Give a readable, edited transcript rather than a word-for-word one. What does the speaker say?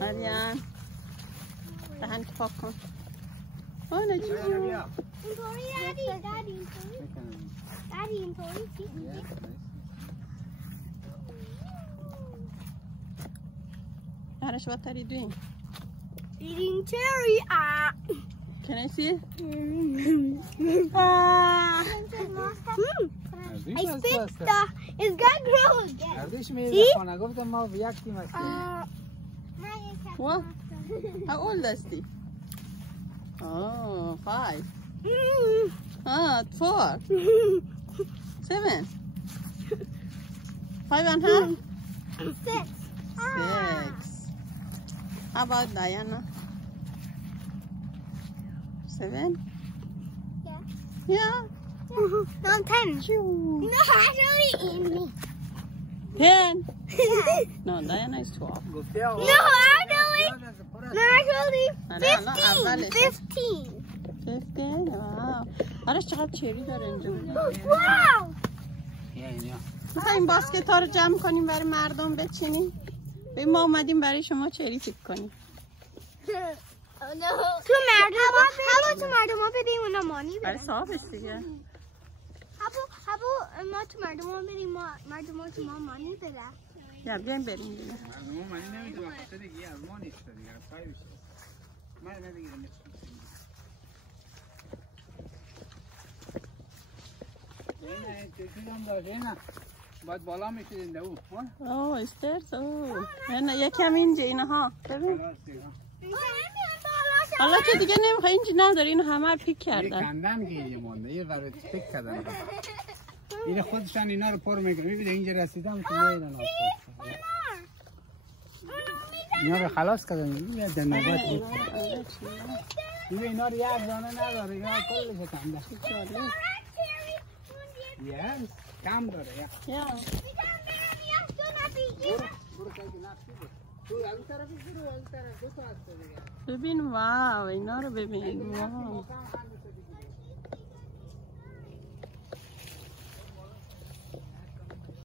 مریم دهن پاک کن. آنه چی بیا. اینطوری دادی اینطوری چی؟ Arash, what are you doing? Eating cherry. Can I see it? I spit the. It's gonna grow again. اردیش میره خانه گفتم ما یک تیم هستیم. What? How old is he? Oh, 5. 4. 7. 5 and a half? 6. 6. How about Diana? 7? Yeah. Yeah. No, 10. No, actually. 10. No, Diana is 12. گفته No, actually. No, actually. 15. 15. Wow. آرش چقدر چری داره اینجا. Wow. میخواییم باسکت ها رو جمع کنیم برای مردم بچینیم. ما اومدیم برای شما چری پیک کنیم. تو مردم ها بریم اونا مانی برای صاحبش دیگه. ما تو مردم ها بریم مردم ها تو ما مانی برم. یا بیایم بریم دیگه. مردم مانی نمیدونم خاطر دیگه از ما نیست دیگه از پای بیشتر. من نمیگیرم. نه باید بالا میشید او اوه استرس نه یکم اینجا اینها ببین حالا که دیگه نمیخوای اینجا نداری اینو همه پیک کردن کندن گیری مونده یه برای پیک کردن این خودشان اینا رو پر میکنن ببین اینجا رسیدم که میدن اینا رو خلاص کردن ببین جنگات ببین اینا رو یک دانه نداره اینا کلش کندن Yes, کم داره یا ببین واو اینا رو ببین واو